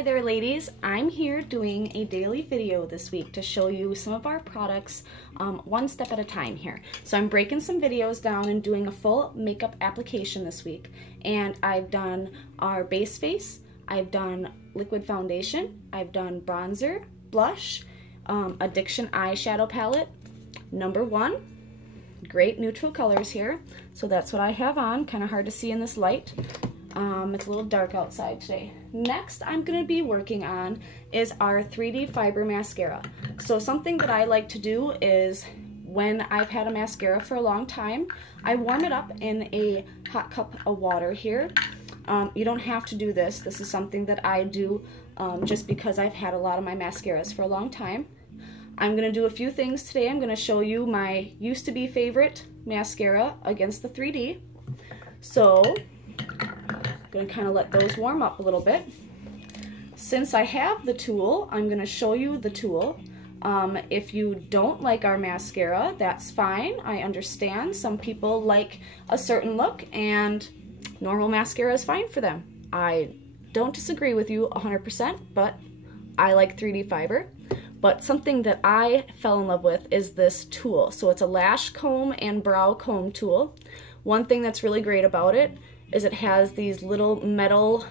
Hi there ladies, I'm here doing a daily video this week to show you some of our products one step at a time here. So I'm breaking some videos down and doing a full makeup application this week, and I've done our base face, I've done liquid foundation, I've done bronzer, blush, Addiction eyeshadow palette, #1, great neutral colors here. So that's what I have on, kind of hard to see in this light. It's a little dark outside today. Next I'm going to be working on is our 3D fiber mascara. So something that I like to do is when I've had a mascara for a long time, I warm it up in a hot cup of water here. You don't have to do this. This is something that I do just because I've had a lot of my mascaras for a long time. I'm going to do a few things today. I'm going to show you my used to be favorite mascara against the 3D. So I'm going to kind of let those warm up a little bit. Since I have the tool, I'm going to show you the tool. If you don't like our mascara, that's fine. I understand. Some people like a certain look and normal mascara is fine for them. I don't disagree with you 100%, but I like 3D fiber. But something that I fell in love with is this tool. So it's a lash comb and brow comb tool. One thing that's really great about it is it has these little metal,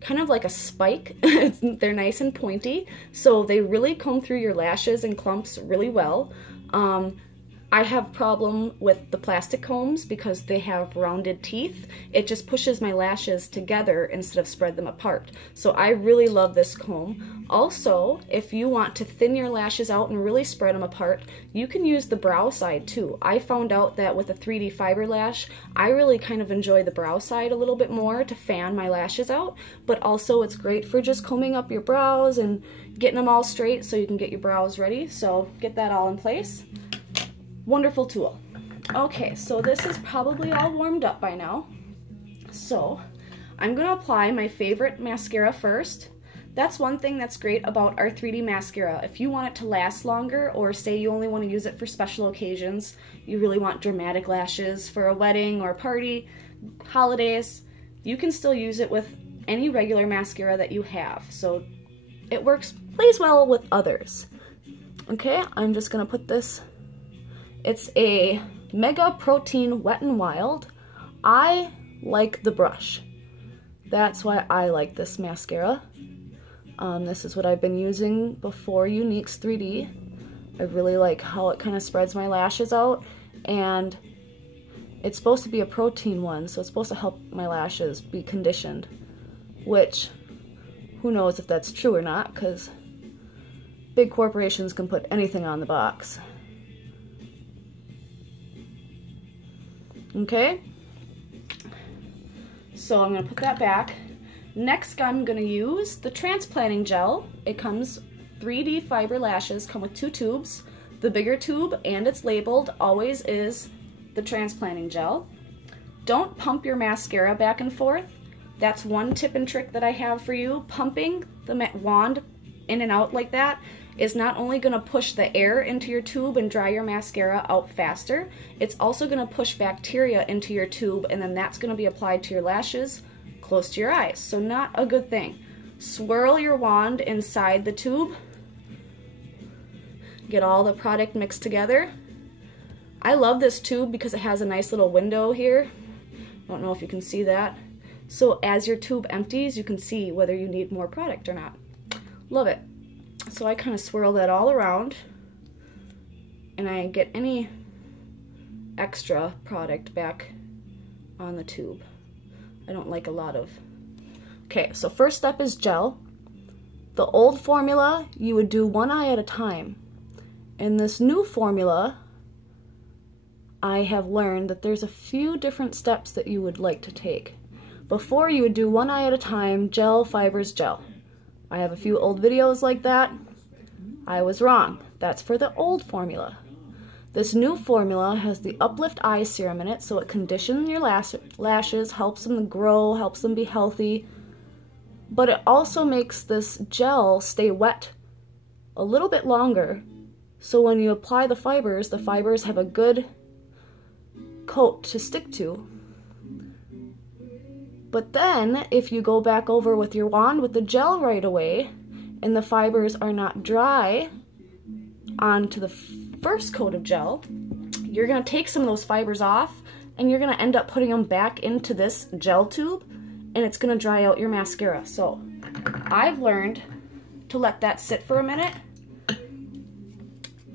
kind of like a spike. They're nice and pointy, so they really comb through your lashes and clumps really well. I have problem with the plastic combs because they have rounded teeth. It just pushes my lashes together instead of spread them apart. So I really love this comb. Also, if you want to thin your lashes out and really spread them apart, you can use the brow side too. I found out that with a 3D fiber lash, I really kind of enjoy the brow side a little bit more to fan my lashes out, but also it's great for just combing up your brows and getting them all straight so you can get your brows ready. So get that all in place. Wonderful tool. Okay, so this is probably all warmed up by now. So I'm going to apply my favorite mascara first. That's one thing that's great about our 3D mascara. If you want it to last longer, or say you only want to use it for special occasions, you really want dramatic lashes for a wedding or a party, holidays, you can still use it with any regular mascara that you have. So it plays well with others. Okay, I'm just going to put this. It's a Mega Protein Wet n Wild. I like the brush. That's why I like this mascara. This is what I've been using before Younique's 3D. I really like how it kind of spreads my lashes out, and it's supposed to be a protein one, so it's supposed to help my lashes be conditioned, which who knows if that's true or not, because big corporations can put anything on the box. Okay, so I'm going to put that back. Next, I'm going to use the transplanting gel. It comes, 3D fiber lashes come with 2 tubes. The bigger tube, and it's labeled, always is the transplanting gel. Don't pump your mascara back and forth. That's one tip and trick that I have for you. Pumping the wand in and out like that is not only going to push the air into your tube and dry your mascara out faster, it's also going to push bacteria into your tube, and then that's going to be applied to your lashes close to your eyes. So not a good thing. Swirl your wand inside the tube. Get all the product mixed together. I love this tube because it has a nice little window here. I don't know if you can see that. So as your tube empties, you can see whether you need more product or not. Love it. So I kind of swirl that all around, and I get any extra product back on the tube. I don't like a lot of. Okay, so first step is gel. The old formula, you would do one eye at a time. In this new formula, I have learned that there's a few different steps that you would like to take. Before, you would do one eye at a time, gel, fibers, gel. I have a few old videos like that. I was wrong. That's for the old formula. This new formula has the Uplift Eye Serum in it, so it conditions your lashes, helps them grow, helps them be healthy. But it also makes this gel stay wet a little bit longer, so when you apply the fibers have a good coat to stick to. But then if you go back over with your wand with the gel right away and the fibers are not dry onto the first coat of gel, you're going to take some of those fibers off and you're going to end up putting them back into this gel tube, and it's going to dry out your mascara. So I've learned to let that sit for a minute.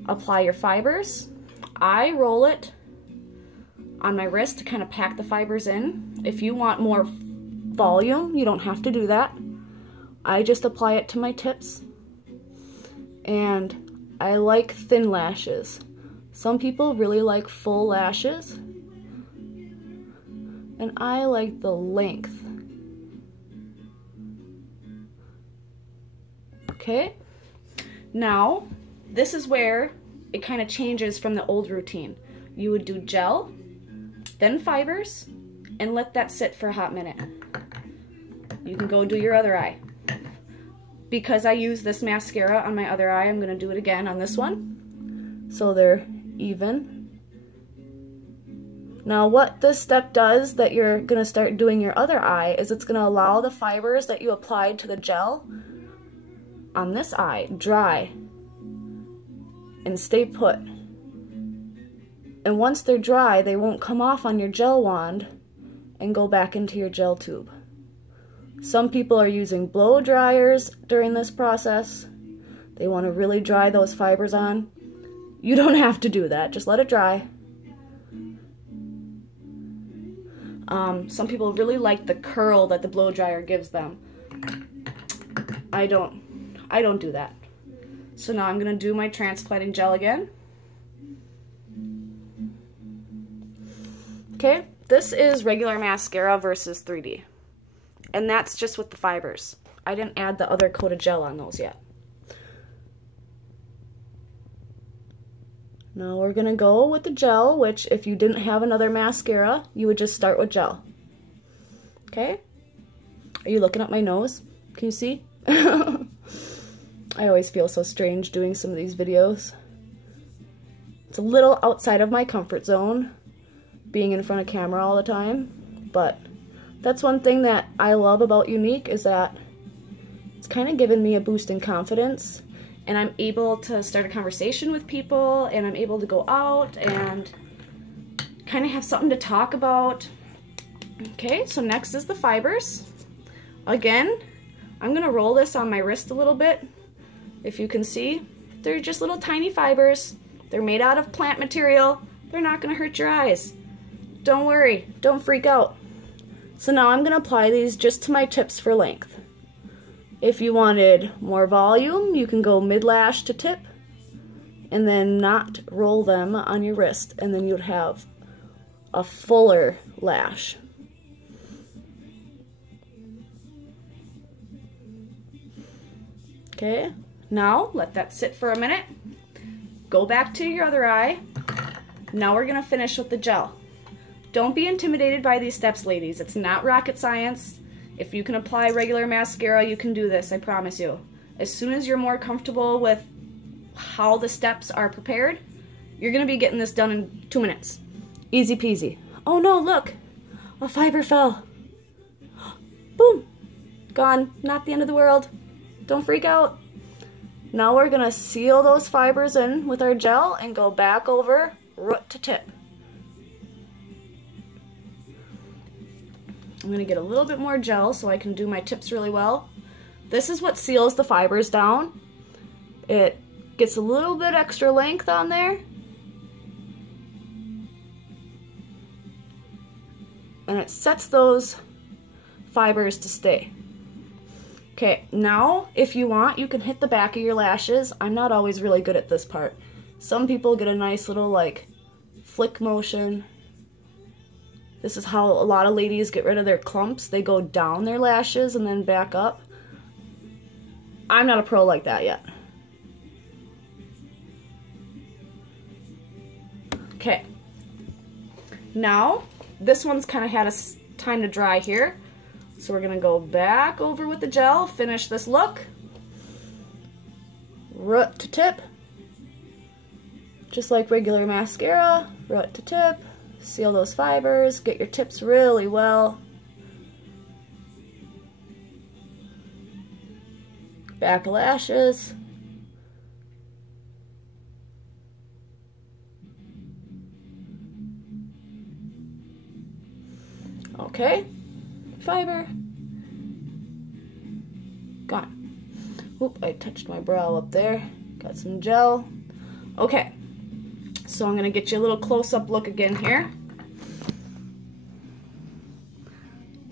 Apply your fibers. I roll it on my wrist to kind of pack the fibers in. If you want more volume, you don't have to do that. I just apply it to my tips. And I like thin lashes. Some people really like full lashes. And I like the length. Okay? Now, this is where it kind of changes from the old routine. You would do gel, then fibers, and let that sit for a hot minute. You can go do your other eye. Because I use this mascara on my other eye, I'm going to do it again on this one, so they're even. Now what this step does that you're going to start doing your other eye is it's going to allow the fibers that you applied to the gel on this eye dry and stay put. And once they're dry, they won't come off on your gel wand and go back into your gel tube. Some people are using blow dryers during this process. They want to really dry those fibers on. You don't have to do that, just let it dry. Some people really like the curl that the blow dryer gives them. I don't do that. So now I'm going to do my transplanting gel again. Okay, this is regular mascara versus 3D. And that's just with the fibers. I didn't add the other coat of gel on those yet. Now we're going to go with the gel, which if you didn't have another mascara, you would just start with gel. Okay? Are you looking at my nose? Can you see? I always feel so strange doing some of these videos. It's a little outside of my comfort zone, being in front of camera all the time, but that's one thing that I love about Younique is that it's kind of given me a boost in confidence, and I'm able to start a conversation with people, and I'm able to go out and kind of have something to talk about. Okay, so next is the fibers. Again, I'm going to roll this on my wrist a little bit. If you can see, they're just little tiny fibers. They're made out of plant material. They're not going to hurt your eyes. Don't worry, don't freak out. So now I'm going to apply these just to my tips for length. If you wanted more volume, you can go mid-lash to tip and then not roll them on your wrist, and then you'd have a fuller lash. Okay, now let that sit for a minute. Go back to your other eye. Now we're going to finish with the gel. Don't be intimidated by these steps, ladies. It's not rocket science. If you can apply regular mascara, you can do this, I promise you. As soon as you're more comfortable with how the steps are prepared, you're going to be getting this done in 2 minutes. Easy peasy. Oh no, look! A fiber fell. Boom! Gone. Not the end of the world. Don't freak out. Now we're going to seal those fibers in with our gel and go back over root to tip. I'm going to get a little bit more gel so I can do my tips really well. This is what seals the fibers down. It gets a little bit extra length on there. And it sets those fibers to stay. Okay, now if you want, you can hit the back of your lashes. I'm not always really good at this part. Some people get a nice little like flick motion. This is how a lot of ladies get rid of their clumps. They go down their lashes and then back up. I'm not a pro like that yet. Okay. Now, this one's kind of had a time to dry here. So we're going to go back over with the gel, finish this look. Root to tip. Just like regular mascara, root to tip. Seal those fibers, get your tips really well. Back lashes. Okay, fiber. Gone. Oop, I touched my brow up there. Got some gel. Okay, so I'm gonna get you a little close-up look again here.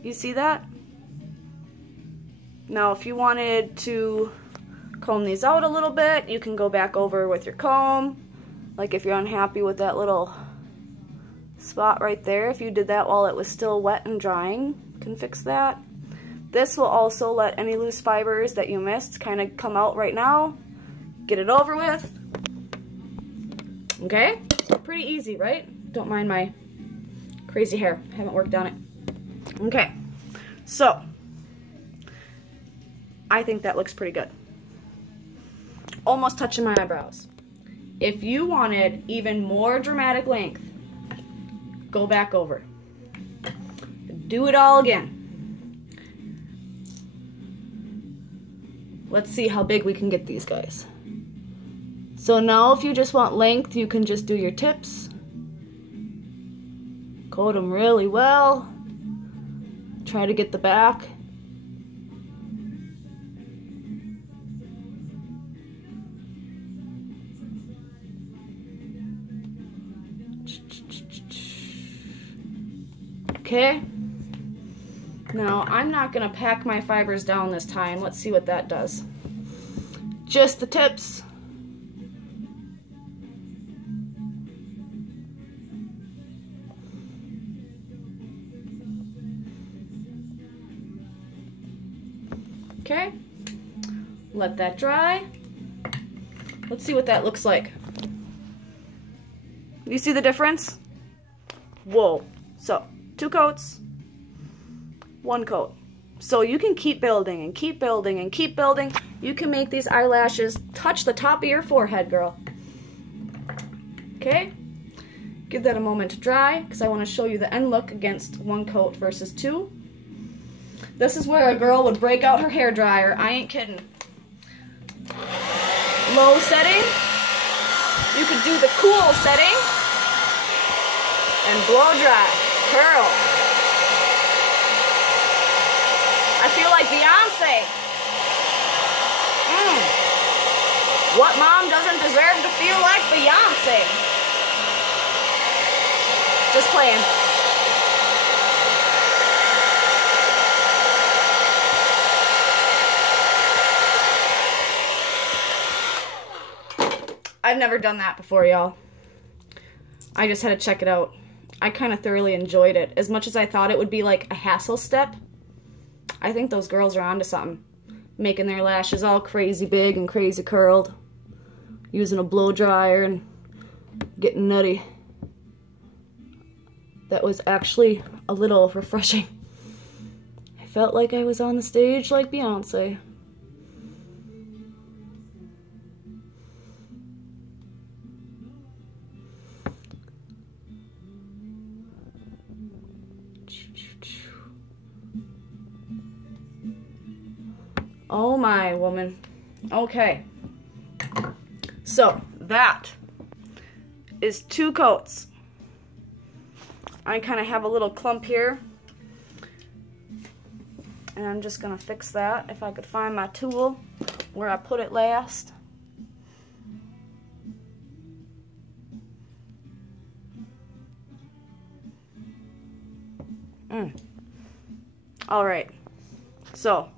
You see that? Now, if you wanted to comb these out a little bit, you can go back over with your comb. Like if you're unhappy with that little spot right there, if you did that while it was still wet and drying, you can fix that. This will also let any loose fibers that you missed kind of come out right now. Get it over with. Okay? Pretty easy, right? Don't mind my crazy hair. I haven't worked on it. Okay. So, I think that looks pretty good. Almost touching my eyebrows. If you wanted even more dramatic length, go back over. Do it all again. Let's see how big we can get these guys. So now if you just want length, you can just do your tips. Coat them really well. Try to get the back. Okay. Now, I'm not going to pack my fibers down this time. Let's see what that does. Just the tips. Okay. Let that dry. Let's see what that looks like. You see the difference? Whoa. So, 2 coats. 1 coat. So you can keep building and keep building and keep building. You can make these eyelashes touch the top of your forehead, girl. Okay? Give that a moment to dry because I want to show you the end look against 1 coat versus 2. This is where a girl would break out her hair dryer. I ain't kidding. Low setting. You could do the cool setting. And blow dry. Curl. I feel like Beyonce. What mom doesn't deserve to feel like Beyonce? Just playing. I've never done that before, y'all. I just had to check it out. I kind of thoroughly enjoyed it. As much as I thought it would be like a hassle step, I think those girls are onto something. Making their lashes all crazy big and crazy curled. Using a blow dryer and getting nutty. That was actually a little refreshing. I felt like I was on the stage like Beyonce. Oh my, woman. Okay. So, that is 2 coats. I kind of have a little clump here. And I'm just going to fix that if I could find my tool where I put it last. All right. So,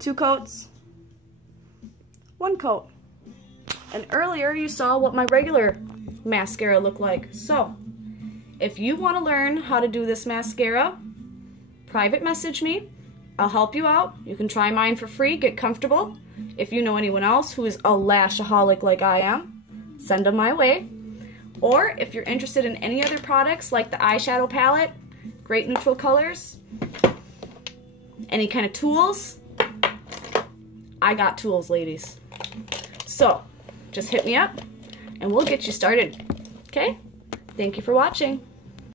2 coats, 1 coat. And earlier you saw what my regular mascara looked like. So, if you want to learn how to do this mascara, private message me. I'll help you out. You can try mine for free, get comfortable. If you know anyone else who is a lashaholic like I am, send them my way. Or if you're interested in any other products like the eyeshadow palette, great neutral colors, any kind of tools, I got tools, ladies. So, just hit me up and we'll get you started. Okay? Thank you for watching.